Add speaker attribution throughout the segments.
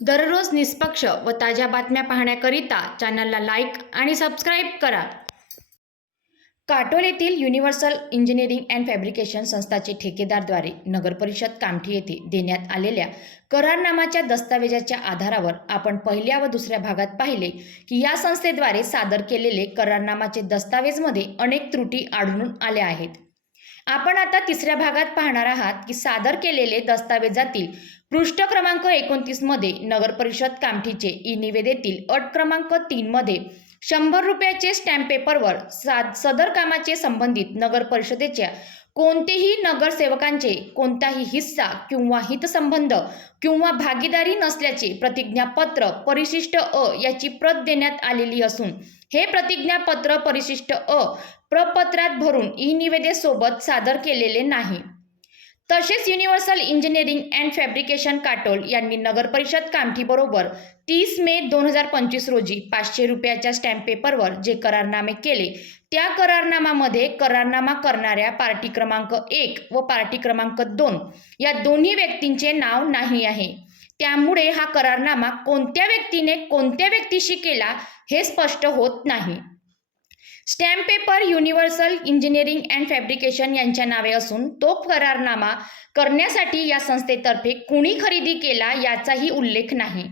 Speaker 1: दररोज निष्पक्ष व ताज्या बातम्या पाहण्याकरिता चॅनलला लाईक आणि सबस्क्राईब करा. काटोल येथील युनिव्हर्सल इंजिनिअरिंग अँड फॅब्रिकेशन संस्थाचे ठेकेदारद्वारे नगरपरिषद कामठी येथे देण्यात आलेल्या करारनामाच्या दस्तावेजाच्या आधारावर आपण पहिल्या व दुसऱ्या भागात पाहिले की या संस्थेद्वारे सादर केलेले करारनामाचे दस्तावेजमध्ये अनेक त्रुटी आढळून आल्या आहेत. आपण आता तिसऱ्या भागात पाहणार आहात की सादर केलेले दस्तावेजातील पृष्ठ क्रमांक एकोणतीसमध्ये नगरपरिषद कामठीचे ई निवेदेतील अट क्रमांक तीनमध्ये शंभर रुपयाचे स्टॅम्प पेपरवर सा सदर कामाचे संबंधित नगर परिषदेच्या कोणतेही नगरसेवकांचे कोणताही हिस्सा किंवा हितसंबंध किंवा भागीदारी नसल्याचे प्रतिज्ञापत्र परिशिष्ट अ याची प्रत देण्यात आलेली असून हे प्रतिज्ञापत्र परिशिष्ट अ प्रपत्रात भरून ई निवेदेसोबत सादर केलेले नाही. तसेच universal engineering and fabrication Katol यांनी नगरपरिषद कामठीबरोबर तीस मे दोन हजार पंचवीस रोजी पाचशे रुपयाच्या स्टॅम्प पेपरवर जे करारनामे केले त्या करारनामामध्ये करारनामा करणाऱ्या पार्टी क्रमांक एक व पार्टी क्रमांक दोन या दोन्ही व्यक्तींचे नाव नाही आहे. त्यामुळे हा करारनामा कोणत्या व्यक्तीने कोणत्या व्यक्तीशी केला हे स्पष्ट होत नाही. Stamp paper universal engineering and fabrication यांच्या नावे असून तो करारनामा करण्यासाठी या संस्थेतर्फे कुणी खरेदी केला याचाही उल्लेख नाही.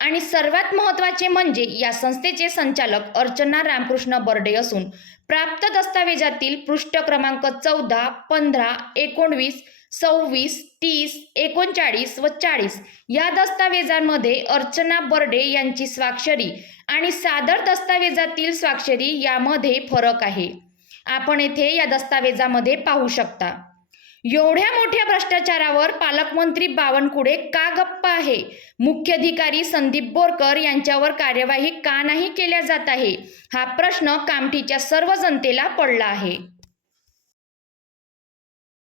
Speaker 1: आणि सर्वात महत्त्वाचे म्हणजे या संस्थेचे संचालक अर्चना रामकृष्ण बर्डे असून प्राप्त दस्तावेजातील पृष्ठ क्रमांक चौदा पंधरा एकोणवीस सव्वीस तीस एकोणचाळीस व चाळीस या दस्तावेजांमध्ये अर्चना बर्डे यांची स्वाक्षरी आणि सादर दस्तावेजातील स्वाक्षरी यामध्ये फरक आहे. आपण येथे या दस्तावेजामध्ये पाहू शकता. एवढ्या मोठ्या भ्रष्टाचारावर पालकमंत्री बावनकुळे का गप्प आहे? मुख्याधिकारी संदीप बोरकर यांच्यावर कार्यवाही का नाही केल्या जात आहे? हा प्रश्न कामठीच्या सर्व जनतेला पडला आहे.